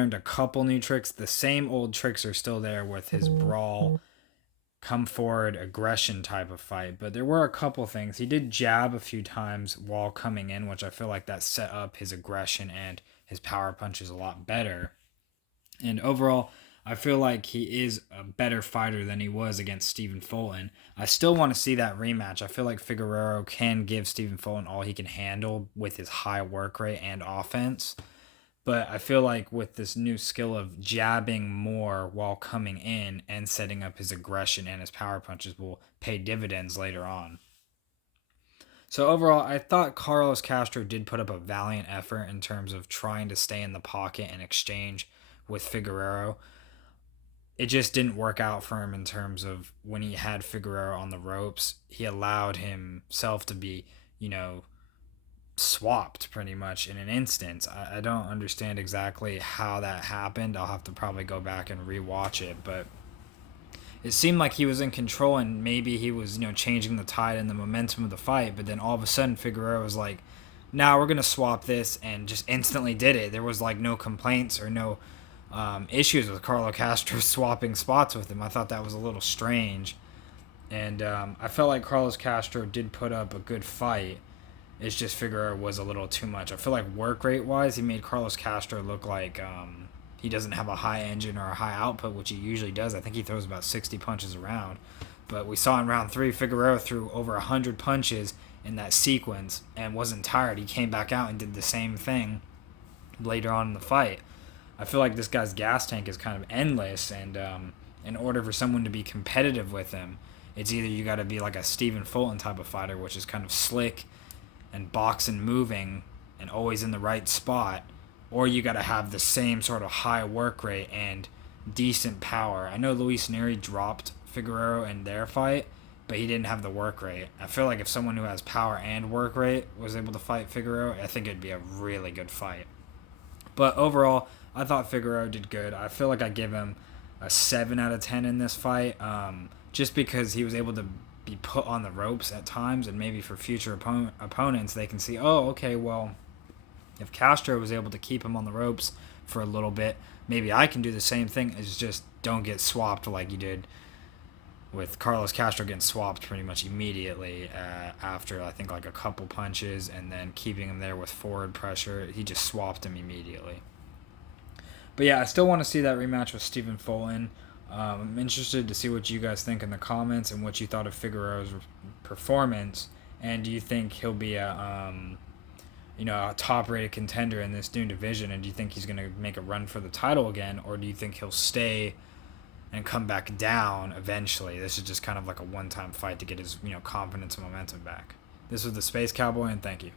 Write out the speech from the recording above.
learned a couple new tricks. The same old tricks are still there with his brawl, come forward, aggression type of fight. But there were a couple things. He did jab a few times while coming in, which I feel like that set up his aggression and his power punches a lot better. And overall, I feel like he is a better fighter than he was against Stephen Fulton. I still want to see that rematch. I feel like Figueroa can give Stephen Fulton all he can handle with his high work rate and offense. But I feel like with this new skill of jabbing more while coming in and setting up his aggression and his power punches will pay dividends later on. So overall, I thought Carlos Castro did put up a valiant effort in terms of trying to stay in the pocket and exchange with Figueroa. It just didn't work out for him in terms of when he had Figueroa on the ropes. He allowed himself to be, you know, swapped pretty much in an instant. I don't understand exactly how that happened. I'll have to probably go back and rewatch it, but it seemed like he was in control and maybe he was, changing the tide and the momentum of the fight, but then all of a sudden Figueroa was like, "Now we're going to swap this," and just instantly did it. There was like no complaints or no issues with Carlos Castro swapping spots with him. I thought that was a little strange. And I felt like Carlos Castro did put up a good fight. It's just Figueroa was a little too much. I feel like work rate wise, he made Carlos Castro look like he doesn't have a high engine or a high output, which he usually does. I think he throws about 60 punches around. But we saw in round 3, Figueroa threw over 100 punches in that sequence and wasn't tired. He came back out and did the same thing later on in the fight. I feel like this guy's gas tank is kind of endless, and in order for someone to be competitive with him, it's either you got to be like a Stephen Fulton type of fighter, which is kind of slick and box and moving and always in the right spot, or you got to have the same sort of high work rate and decent power. I know Luis Neri dropped Figueroa in their fight, but he didn't have the work rate. I feel like if someone who has power and work rate was able to fight Figueroa, I think it'd be a really good fight. But overall, I thought Figueroa did good. I feel like I give him a 7 out of 10 in this fight, just because he was able to be put on the ropes at times, and maybe for future opponents, they can see, oh, okay, well, if Castro was able to keep him on the ropes for a little bit, maybe I can do the same thing. It's just don't get swapped like you did with Carlos Castro getting swapped pretty much immediately after, I think, like a couple punches, and then keeping him there with forward pressure. He just swapped him immediately. But yeah, I still want to see that rematch with Stephen Fulton. I'm interested to see what you guys think in the comments and what you thought of Figueroa's performance. And do you think he'll be a top-rated contender in this new division? And do you think he's going to make a run for the title again, or do you think he'll stay and come back down eventually? This is just kind of like a one-time fight to get his confidence and momentum back. This was the Space Cowboy, and thank you.